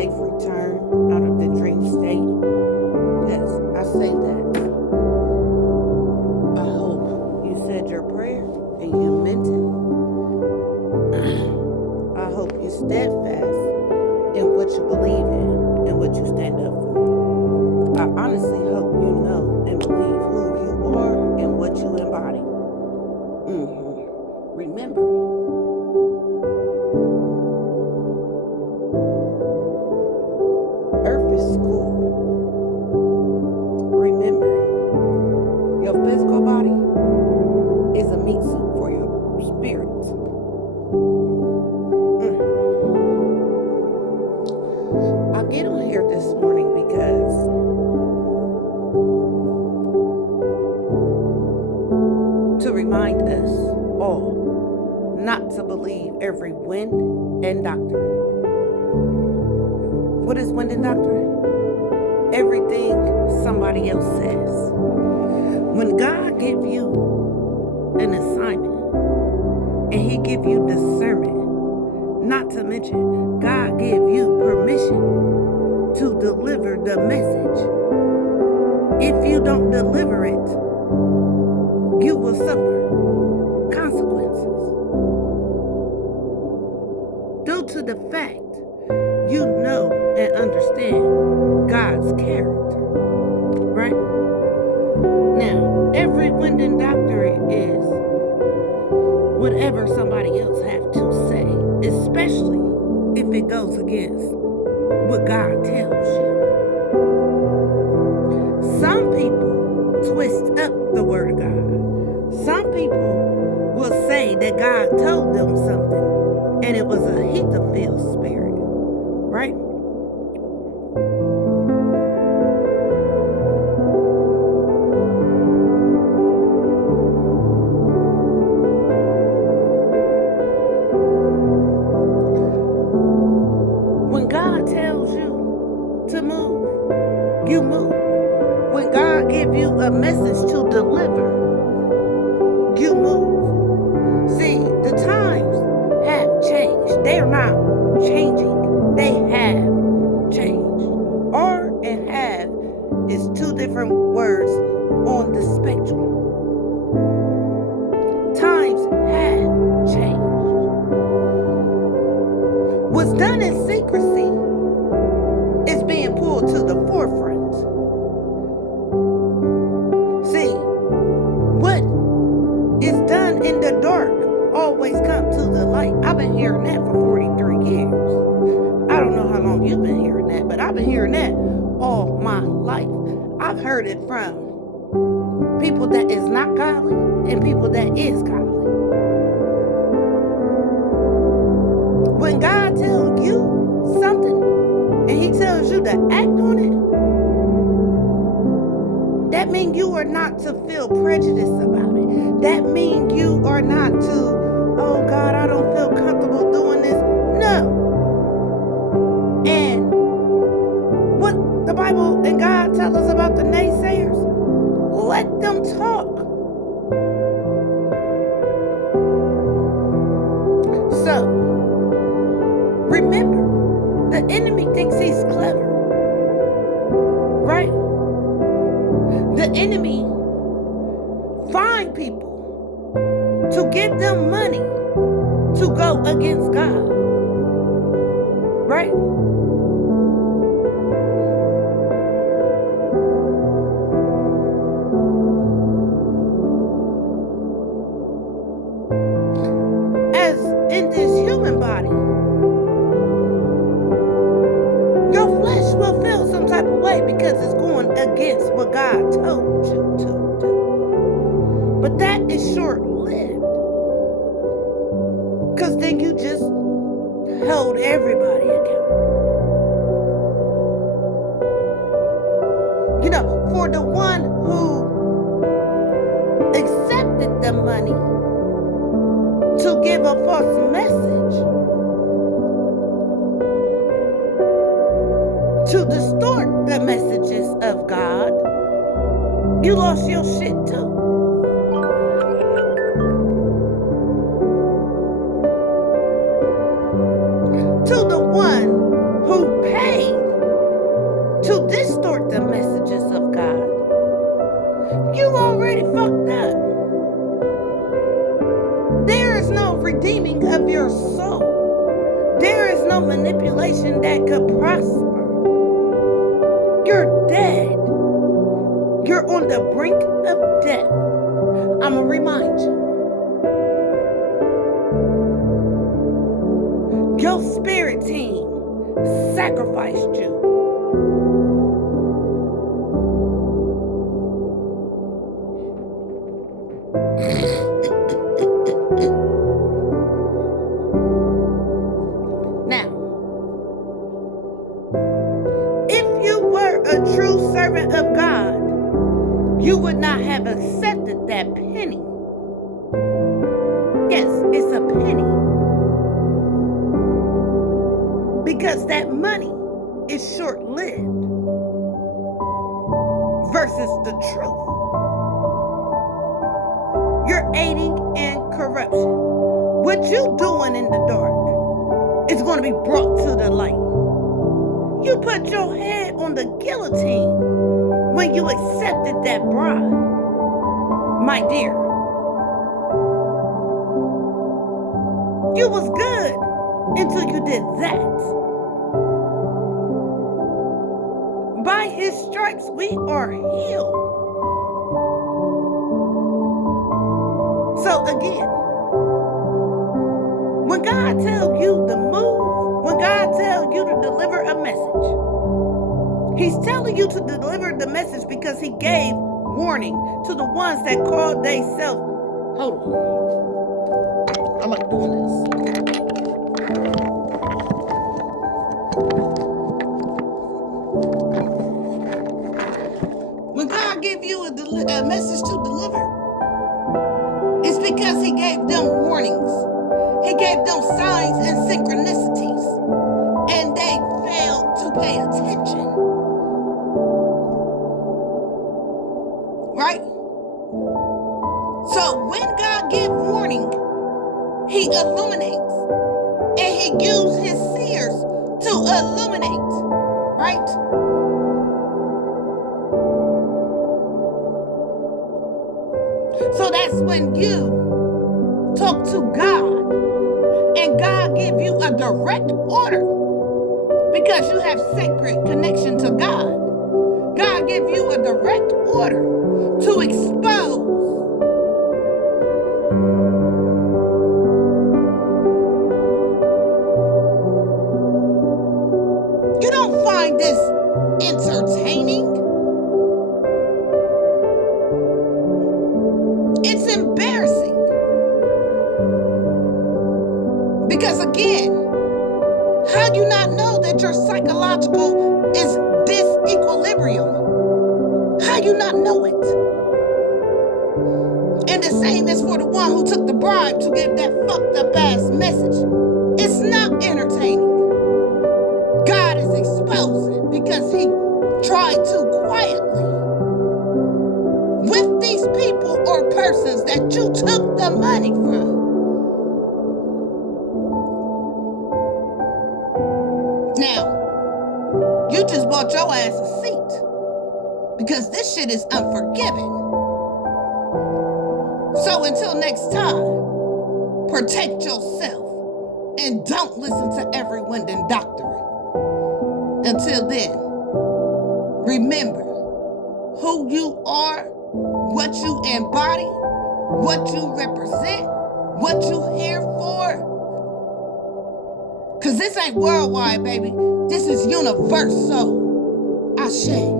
safe return out of the dream state. Yes, I say that. I hope you said your prayer and you meant it. I hope you steadfast in what you believe in and what you stand up for. I honestly hope you know and believe who you are and what you embody. Remember, Earth is school. Remember, your physical body is a meat suit for your spirit. I get on here this morning because to remind us all not to believe every wind and doctrine. What is wind and doctrine? Everything somebody else says. When God gives you an assignment and He give you discernment, not to mention God give you permission to deliver the message. If you don't deliver it, you will suffer consequences due to the fact you know and understand God's character, right? Now, every wind and doctrine is whatever somebody else have to say, especially if it goes against what God tells you. Some people twist up the word of God. Some people will say that God told them something and it was a Ahithophel spirit, right? When God tells you to move, you move. When God gives you a message to deliver, you move. See, the times have changed. They're not changing. They have changed. Are and have is two different words on the spectrum. Times have changed. What's done in secrecy is being pulled to the forefront. See, what is done in the dark always come to the light. I've been hearing that for 43 years. I don't know how long you've been hearing that, but I've been hearing that all my life. I've heard it from people that is not godly and people that is godly. When God tells you something and He tells you to act on it, that means you are not to feel prejudice about it. That means you are not to, oh God, I don't feel comfortable doing this. No. And what the Bible and God tell us about the naysayers, let them talk. So, remember, the enemy thinks he's clever, right? The enemy find people to give them money to go against God, right? As in this human body, your flesh will feel some type of way because it's going against what God told you to do. But that is short-lived. Because then you just hold everybody accountable. You know, for the one who accepted the money to give a false message, to distort the messages of God, you lost your shit too. To the one who paid redeeming of your soul. There is no manipulation that could prosper. You're dead. You're on the brink of death. I'm going to remind you. Your spirit team sacrificed you. Now, if you were a true servant of God, you would not have accepted that penny. Yes, it's a penny. Because that money is short-lived versus the truth. You're aiding in corruption. What you doing in the dark is going to be brought to the light. You put your head on the guillotine when you accepted that bribe, my dear. You was good until you did that. By his stripes we are healed. So again, when God tells you to move, when God tells you to deliver a message, he's telling you to deliver the message because he gave warning to the ones that called themselves. Hold on. I'm not doing this. When God gives you a message to deliver, it's because he gave them warnings. He gave them signs and synchronicities. And they failed to pay attention. Right? So when God gives warning, he illuminates. And he uses his seers to illuminate. Right? So that's when you talk to God and God give you a direct order because you have sacred connection to God. God give you a direct order to expose. You don't find this entertaining. It's embarrassing. Because again, how do you not know that your psychological is disequilibrium? How do you not know it? And the same is for the one who took the bribe to give that fucked up ass message. It's not entertaining. God is exposing because he tried to quietly with these people or persons that you took the money from. Now, you just bought your ass a seat because this shit is unforgiving. So until next time, protect yourself and don't listen to every wind and doctrine. Until then, remember who you are, what you embody, what you represent, what you here for. Because this ain't worldwide, baby. This is universal. Ashe.